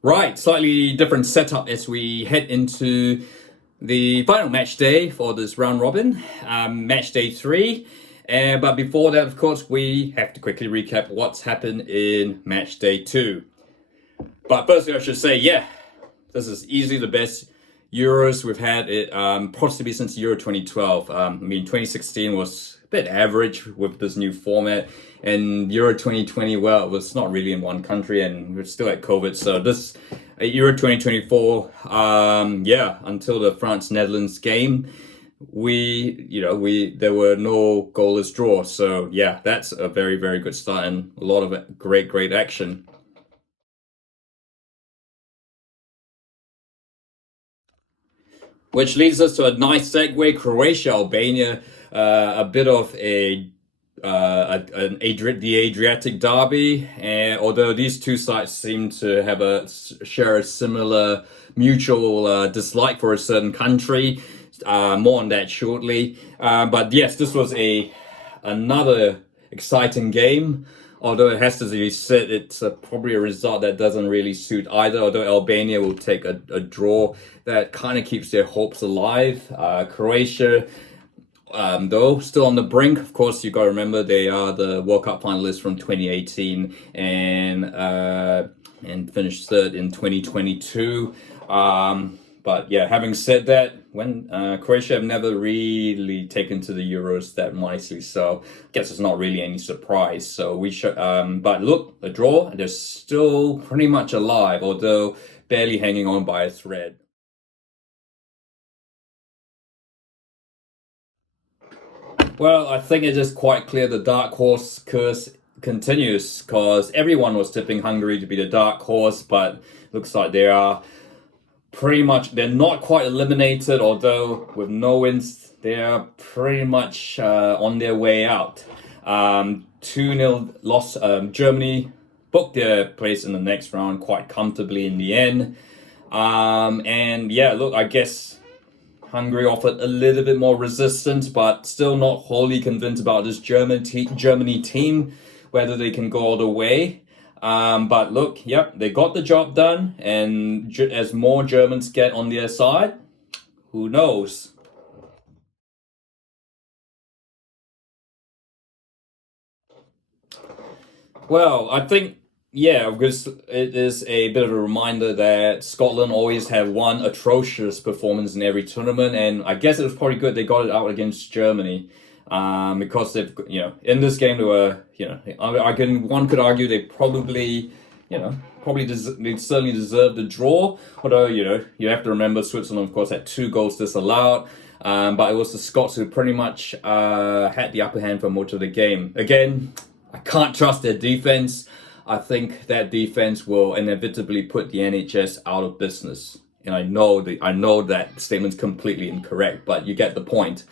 Right, slightly different setup as we head into the final match day for this round robin, match day 3. But before that, of course, we have to quickly recap what's happened in match day 2. But firstly, I should say, this is easily the best Euros we've had it possibly since Euro 2012. 2016 was a bit average with this new format, and Euro 2020, well, it was not really in one country, and we're still at COVID. So this Euro 2024, until the France-Netherlands game, there were no goalless draws. So yeah, that's a very, very good start and a lot of great action. Which leads us to a nice segue: Croatia, Albania, a bit of the Adriatic derby. And although these two sides seem to have share a similar mutual dislike for a certain country, more on that shortly. But yes, this was another exciting game. Although it has to be said, it's probably a result that doesn't really suit either. Although Albania will take a draw, that kind of keeps their hopes alive. Croatia, though, still on the brink. Of course, you got to remember they are the World Cup finalists from 2018 and finished third in 2022. But yeah, having said that, when Croatia have never really taken to the Euros that nicely, so I guess it's not really any surprise. So we should, but look, a draw. They're still pretty much alive, although barely hanging on by a thread. Well, I think it is quite clear the dark horse curse continues because everyone was tipping Hungary to be the dark horse, but looks like they are they're not quite eliminated, although with no wins, they're pretty much on their way out. 2-0 loss. Germany booked their place in the next round quite comfortably in the end. And yeah, look, I guess Hungary offered a little bit more resistance, but still not wholly convinced about this Germany team, whether they can go all the way. But look, yep, they got the job done, and as more Germans get on their side, who knows? Well, I think, yeah, because it is a bit of a reminder that Scotland always have one atrocious performance in every tournament, and I guess it was probably good they got it out against Germany. Because they've, in this game they were, one could argue they probably, they certainly deserved the draw. Although, you have to remember Switzerland, of course, had 2 goals disallowed. But it was the Scots who pretty much had the upper hand for most of the game. Again, I can't trust their defense. I think that defense will inevitably put the NHS out of business. And I know that statement's completely incorrect, but you get the point.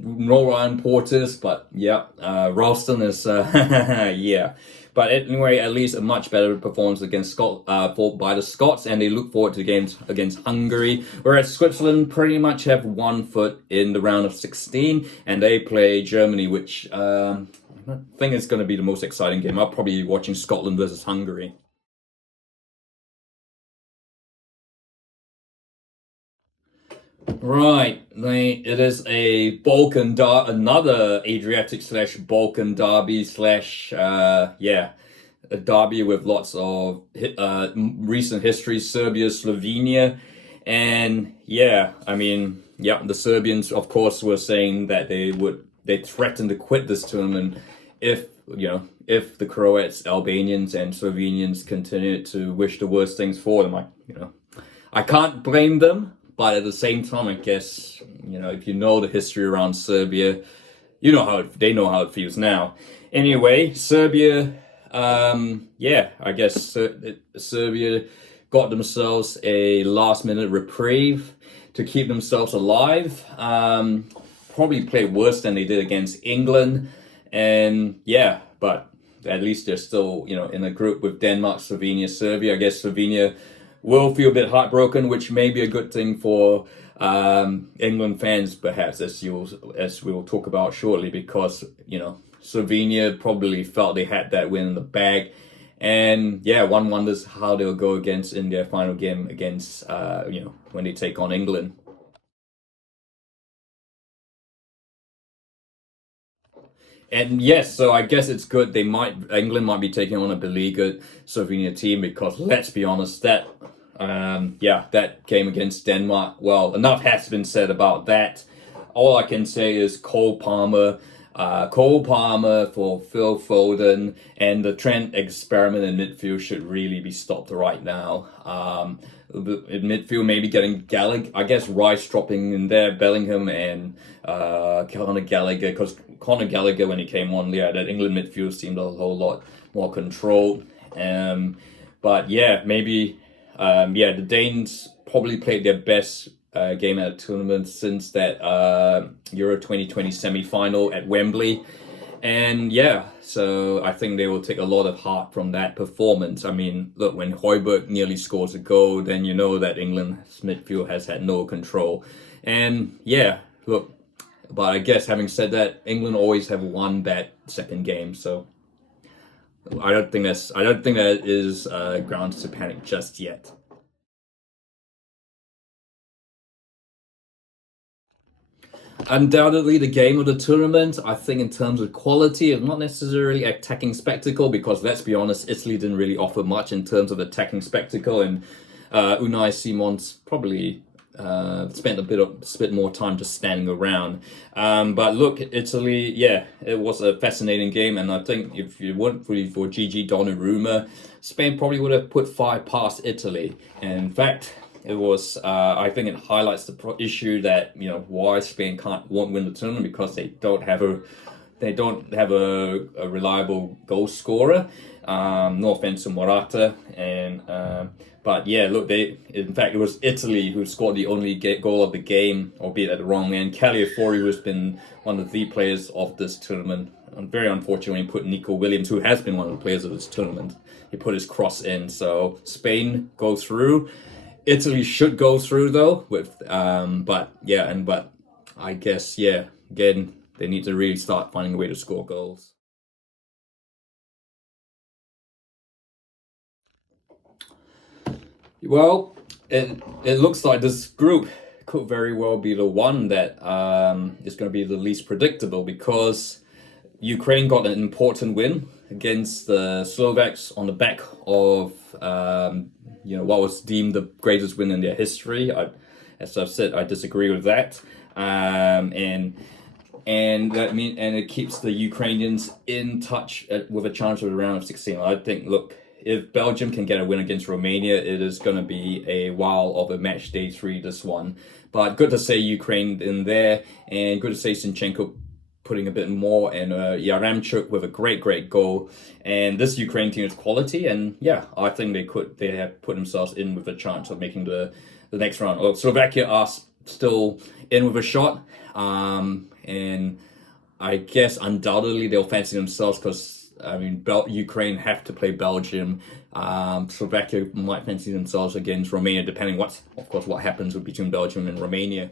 No Ryan Porters, but yeah, Ralston is yeah. But anyway, at least a much better performance against by the Scots, and they look forward to games against Hungary. Whereas Switzerland pretty much have 1 foot in the round of 16, and they play Germany, which I think is going to be the most exciting game. I'll probably be watching Scotland versus Hungary. Right, it is another Adriatic slash Balkan derby slash a derby with lots of recent history: Serbia, Slovenia, and the Serbians, of course, were saying that they threatened to quit this tournament if the Croats, Albanians, and Slovenians continued to wish the worst things for them. I can't blame them. But at the same time, I guess, if you know the history around Serbia, they know how it feels now. Anyway, Serbia, I guess Serbia got themselves a last-minute reprieve to keep themselves alive. Probably played worse than they did against England. And yeah, but at least they're still, in a group with Denmark, Slovenia, Serbia. I guess Slovenia will feel a bit heartbroken, which may be a good thing for England fans, perhaps, as we will talk about shortly, because Slovenia probably felt they had that win in the bag, And yeah, one wonders how they'll go against in their final game against when they take on England. And yes, so I guess it's good. England might be taking on a beleaguered Slovenia team because let's be honest, that game against Denmark. Well, enough has been said about that. All I can say is Cole Palmer for Phil Foden, and the Trent experiment in midfield should really be stopped right now. In midfield, maybe getting Gallagher, I guess Rice dropping in there, Bellingham and Conor Gallagher, because Conor Gallagher, when he came on, yeah, that England midfield seemed a whole lot more controlled. But yeah, maybe, the Danes probably played their best game at a tournament since that Euro 2020 semi-final at Wembley. And yeah, so I think they will take a lot of heart from that performance. I mean, look, when Højbjerg nearly scores a goal, then you know that England's midfield has had no control. And yeah, look, but I guess having said that, England always have one bad second game, so I don't think that is grounds to panic just yet. Undoubtedly, the game of the tournament, I think, in terms of quality, is not necessarily attacking spectacle because, let's be honest, Italy didn't really offer much in terms of attacking spectacle, and Unai Simon's probably spent a bit more time just standing around. But look, Italy, yeah, it was a fascinating game, and I think if you weren't really for Gigi Donnarumma, Spain probably would have put five past Italy. And in fact, it was. I think it highlights the issue that why Spain won't win the tournament because they don't have a reliable goal scorer. No offense to Morata, and but yeah, look, in fact it was Italy who scored the only goal of the game, albeit at the wrong end. Calafiori, who's been one of the players of this tournament, and very unfortunately put Nico Williams, who has been one of the players of this tournament, he put his cross in. So Spain go through. Italy should go through though, but I guess again they need to really start finding a way to score goals. Well, it looks like this group could very well be the one that is going to be the least predictable because Ukraine got an important win against the Slovaks on the back of what was deemed the greatest win in their history. As I've said, I disagree with that, and it keeps the Ukrainians in touch with a chance of the round of 16. I think, look, if Belgium can get a win against Romania, it is going to be a wow of a match day three. This one, but good to say Ukraine in there, and good to say Sinchenko putting a bit more, and Yaramchuk with a great goal. And this Ukraine team is quality, and yeah, I think they have put themselves in with a chance of making the next round. Slovakia are still in with a shot, and I guess undoubtedly they'll fancy themselves because I mean Ukraine have to play Belgium. Slovakia might fancy themselves against Romania, depending what happens between Belgium and Romania.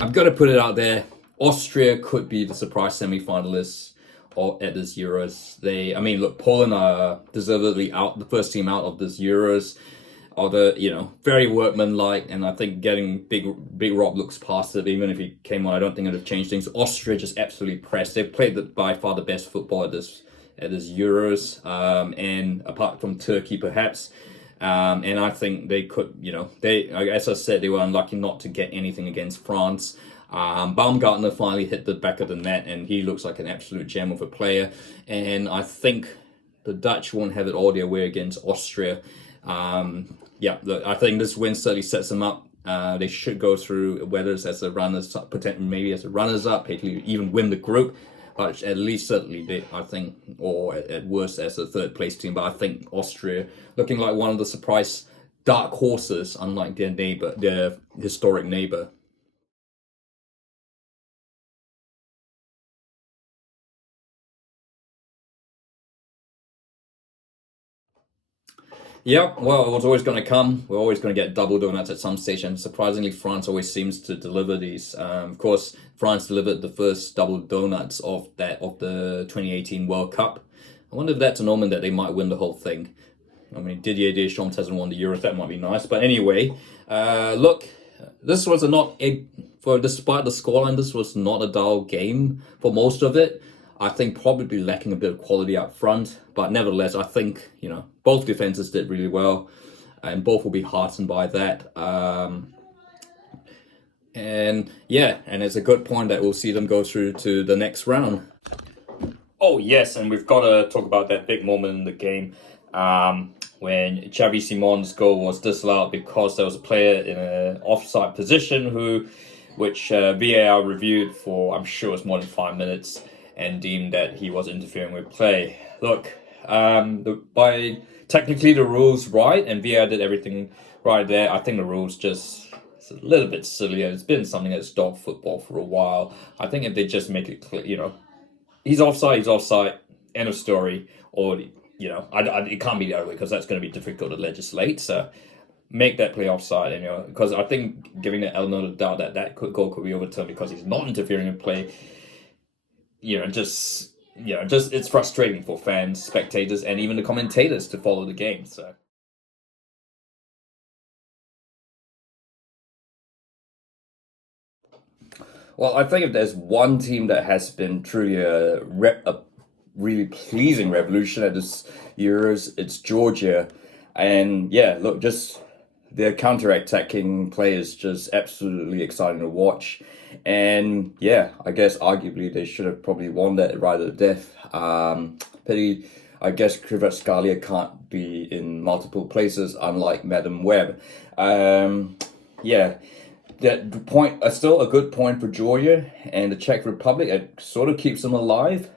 I'm gonna put it out there. Austria could be the surprise semi-finalists or at this Euros. I mean, look, Poland are deservedly out, the first team out of this Euros. Are very workmanlike, and I think getting Big Rob looks past it. Even if he came on, I don't think it would have changed things. Austria just absolutely pressed. They've played by far the best football at this Euros, and apart from Turkey, perhaps. And I think they could, as I said, they were unlucky not to get anything against France. Baumgartner finally hit the back of the net, and he looks like an absolute gem of a player. And I think the Dutch won't have it all their way against Austria. Look, I think this win certainly sets them up. They should go through, whether it's as a runners up, maybe as a runners up, even win the group. But at least certainly I think, or at worst as a third place team. But I think Austria looking like one of the surprise dark horses, unlike their historic neighbor. Yep, well, it was always going to come. We're always going to get double donuts at some stage, and surprisingly, France always seems to deliver these. Of course, France delivered the first double donuts of the 2018 World Cup. I wonder if that's an omen that they might win the whole thing. I mean, Didier Deschamps hasn't won the Euros. That might be nice, but anyway, look, this was a not a for despite the scoreline, this was not a dull game for most of it. I think probably lacking a bit of quality up front, but nevertheless, I think both defenses did really well, and both will be heartened by that. And yeah, and it's a good point that we'll see them go through to the next round. Oh yes, and we've got to talk about that big moment in the game when Xavi Simon's goal was disallowed because there was a player in an offside position which VAR reviewed for, I'm sure it's more than 5 minutes, and deemed that he was interfering with play. Look, by technically the rules right, and VAR did everything right there. I think the rules just it's a little bit silly, and it's been something that's dogged football for a while. I think if they just make it clear, he's offside, end of story. Or, it can't be the other way because that's going to be difficult to legislate. So make that play offside, and because I think giving the element of doubt that goal could be overturned because he's not interfering in play, just it's frustrating for fans, spectators, and even the commentators to follow the game. So. Well, I think if there's one team that has been truly a really pleasing revolution at this Euros, it's Georgia. And yeah, look, just their counter-attacking play is just absolutely exciting to watch. And yeah, I guess arguably they should have probably won that right at death. Pity, I guess Scalia can't be in multiple places, unlike Madam Webb. Yeah, that point still a good point for Georgia and the Czech Republic. It sort of keeps them alive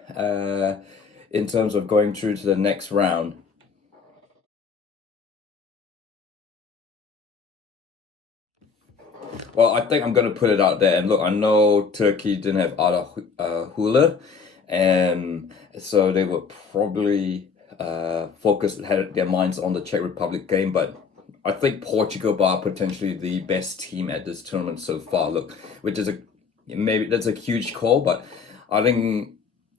in terms of going through to the next round. Well, I think I'm going to put it out there. And look, I know Turkey didn't have Ada Hula, and so they were probably had their minds on the Czech Republic game. But I think Portugal are potentially the best team at this tournament so far. Look, which is maybe that's a huge call, but I think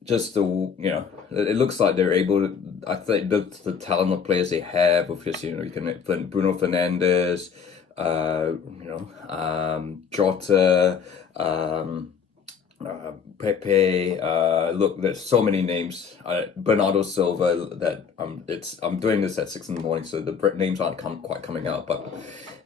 just it looks like they're able to. I think the talent of players they have, obviously, you can Bruno Fernandes, Jota, Pepe. Look, there's so many names. Bernardo Silva. That I'm doing this at 6 in the morning, so the names aren't quite coming out. But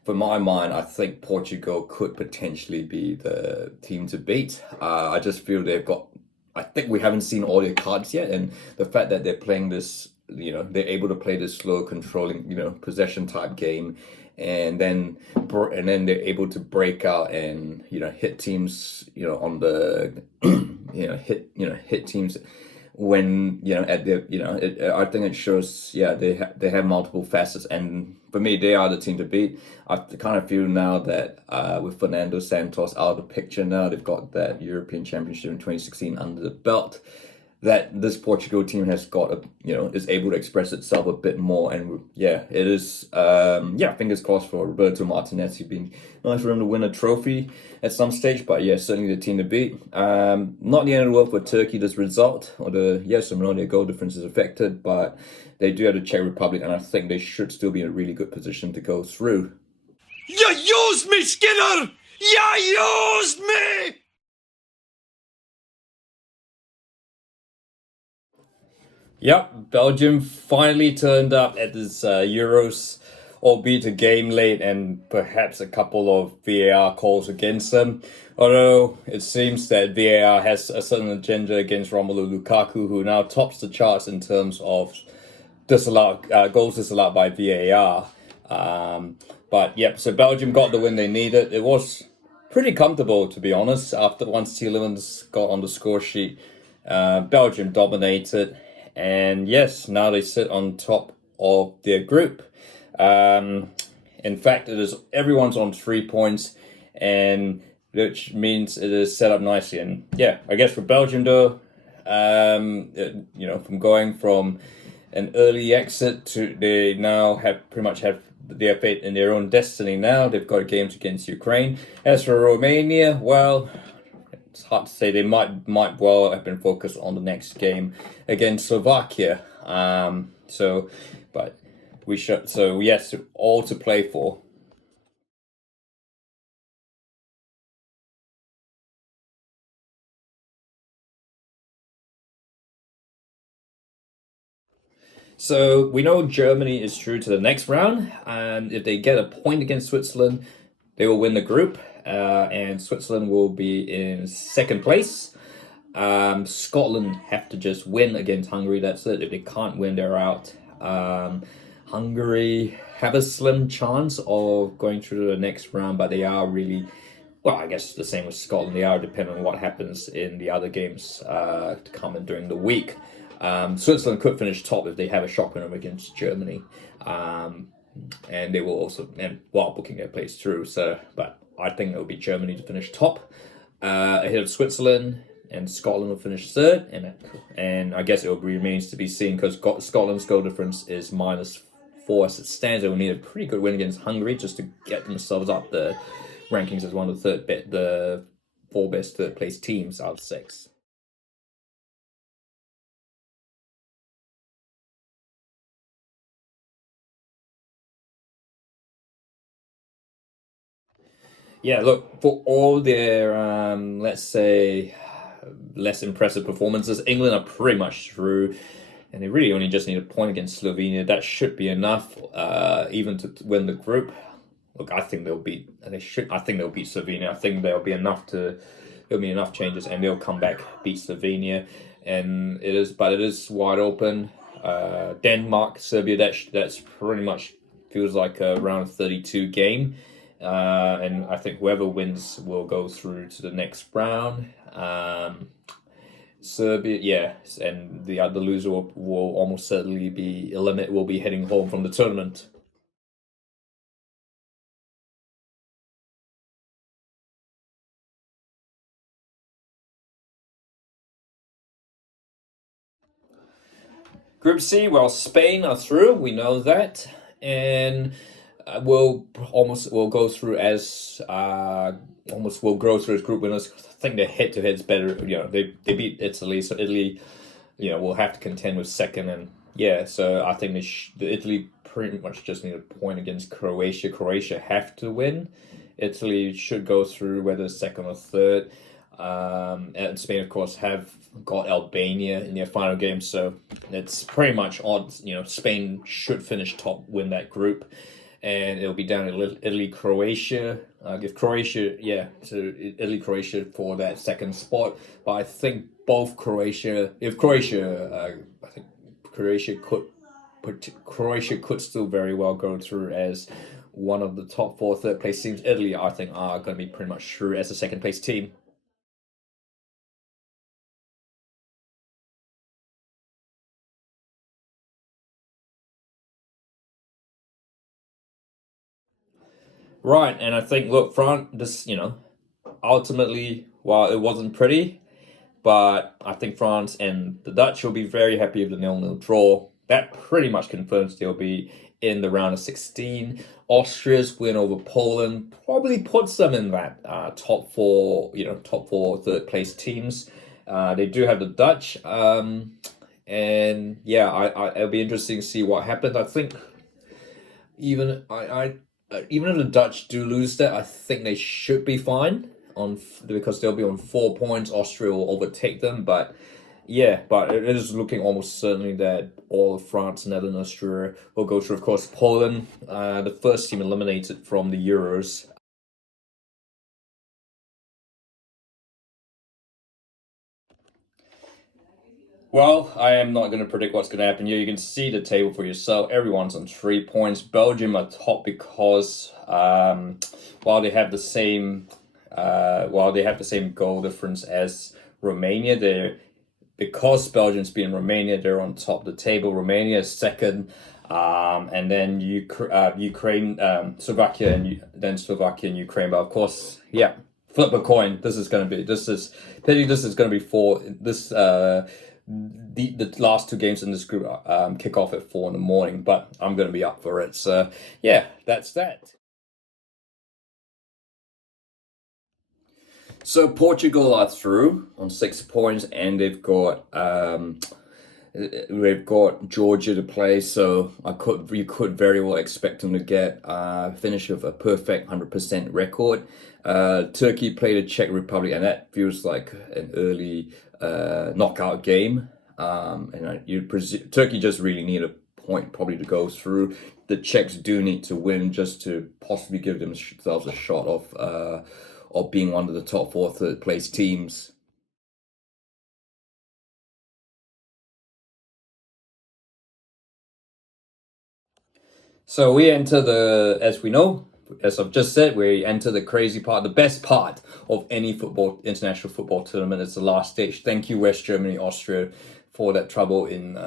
for my mind, I think Portugal could potentially be the team to beat. I just feel they've got. I think we haven't seen all their cards yet, and the fact that they're playing this, they're able to play this slow, controlling, possession type game, and then they're able to break out and hit teams, on the, hit teams when at the I think it shows they have multiple facets, and for me they are the team to beat. I kind of feel now that with Fernando Santos out of the picture now, they've got that European Championship in 2016 under the belt, that this Portugal team has got is able to express itself a bit more, and it is fingers crossed for Roberto Martinez. It'd be nice for him to win a trophy at some stage, but certainly the team to beat. Not the end of the world for Turkey this result, or their goal difference is affected, but they do have the Czech Republic, and I think they should still be in a really good position to go through. You used me, Skinner! You used me! Yep, Belgium finally turned up at this Euros, albeit a game late and perhaps a couple of VAR calls against them. Although it seems that VAR has a certain agenda against Romelu Lukaku, who now tops the charts in terms of goals disallowed by VAR. So Belgium got the win they needed. It was pretty comfortable, to be honest. Once Tielemans got on the score sheet, Belgium dominated. And yes, now they sit on top of their group. In fact, everyone's on 3 points, and which means it is set up nicely. And I guess for Belgium though, from going from an early exit. They now have pretty much have their fate in their own destiny now. They've got games against Ukraine. As for Romania, well, it's hard to say. They might well have been focused on the next game against Slovakia. But we should. So yes, all to play for. So we know Germany is through to the next round, and if they get a point against Switzerland, they will win the group, and Switzerland will be in second place. Scotland have to just win against Hungary. That's it. If they can't win, they're out. Hungary have a slim chance of going through to the next round, but they are really, well, I guess the same with Scotland. They are dependent on what happens in the other games to come in during the week. Switzerland could finish top if they have a shock win against Germany, and they will also, and while booking their place through. So, but I think it will be Germany to finish top ahead of Switzerland, and Scotland will finish third. And I guess it will remains to be seen because Scotland's goal difference is -4 as it stands. They will need a pretty good win against Hungary just to get themselves up the rankings as one of the 4 best third place teams out of 6. Yeah, look, for all their, let's say, less impressive performances, England are pretty much through, and they really only just need a point against Slovenia. That should be enough, even to win the group. Look, I think they'll beat. I think they'll beat Slovenia. I think there'll be enough changes, and they'll come back, beat Slovenia, and it is wide open. Denmark, Serbia. That's pretty much feels like a round 32 game. And I think whoever wins will go through to the next round. Serbia, yeah, and the loser will almost certainly be eliminated. Will be heading home from the tournament. Group C, well, Spain are through. We know that, and will go through as group winners. I think their head to head's better. They beat Italy, so Italy, will have to contend with second, and so I think Italy pretty much just need a point against Croatia. Croatia have to win. Italy should go through whether second or third. And Spain, of course, have got Albania in their final game, so it's pretty much odds. Spain should finish top, win that group, and it'll be down to Italy, Croatia. Give Croatia, to Italy, Croatia for that second spot. But I think both Croatia, if Croatia, I think Croatia could still very well go through as one of the top 4 third place teams. Italy, I think, are going to be pretty much through as a second place team. Right, and I think, look, France, ultimately, while it wasn't pretty, but I think France and the Dutch will be very happy with the 0-0 draw. That pretty much confirms they'll be in the round of 16. Austria's win over Poland probably puts them in that top 4 third place teams. They do have the Dutch, and it'll be interesting to see what happens. I think even if the Dutch do lose that, I think they should be fine because they'll be on 4 points. Austria will overtake them, but it is looking almost certainly that all of France, Netherlands, Austria will go through. Of course, Poland, the first team eliminated from the Euros. Well, I am not going to predict what's going to happen here. You can see the table for yourself. Everyone's on 3 points. Belgium are top because while they have the same goal difference as Romania, because Belgium's beating Romania, they're on top of the table. Romania is second, and then Ukraine, Slovakia, and then Slovakia and Ukraine. But of course, flip a coin. This is going to be the last two games in this group kick off at 4 in the morning, but I'm going to be up for it. So yeah, that's that. So Portugal are through on 6 points, and they've got Georgia to play. So you could very well expect them to get finish with a perfect 100% record. Turkey played the Czech Republic, and that feels like an early knockout game. Turkey just really need a point probably to go through. The Czechs do need to win just to possibly give themselves a shot of being one of the top 4 third place teams. So we enter as we know, as I've just said, we enter the crazy part, the best part of any international football tournament. It's the last stage. Thank you, West Germany, Austria, for that trouble in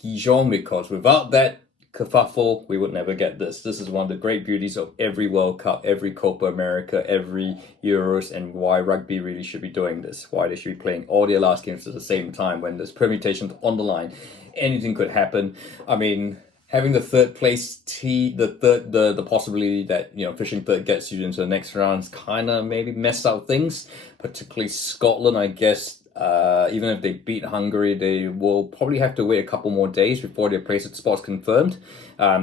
Dijon, because without that kerfuffle, we would never get this. This is one of the great beauties of every World Cup, every Copa America, every Euros, and why rugby really should be doing this. Why they should be playing all their last games at the same time when there's permutations on the line. Anything could happen. I mean, having the third place the possibility that finishing third gets you into the next round is kind of maybe messed up things. Particularly Scotland, I guess. Even if they beat Hungary, they will probably have to wait a couple more days before their place at spot's confirmed.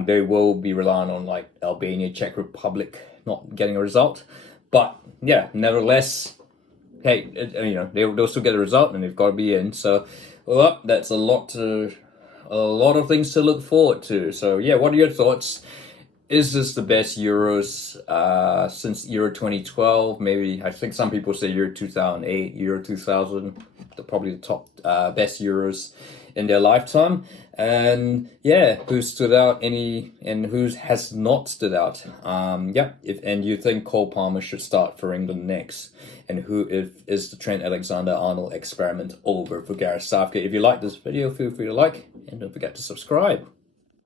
They will be relying on like Albania, Czech Republic not getting a result. But yeah, nevertheless, hey, they'll still get a result and they've got to be in. So, well, that's a lot of things to look forward to. So yeah, what are your thoughts? Is this the best Euros since Euro 2012? Maybe, I think some people say Euro 2008, Euro 2000, probably the top best Euros in their lifetime. And yeah, who stood out and who has not stood out? And you think Cole Palmer should start for England next? And is the Trent Alexander-Arnold experiment over for Gareth Southgate? If you like this video, feel free to like and don't forget to subscribe.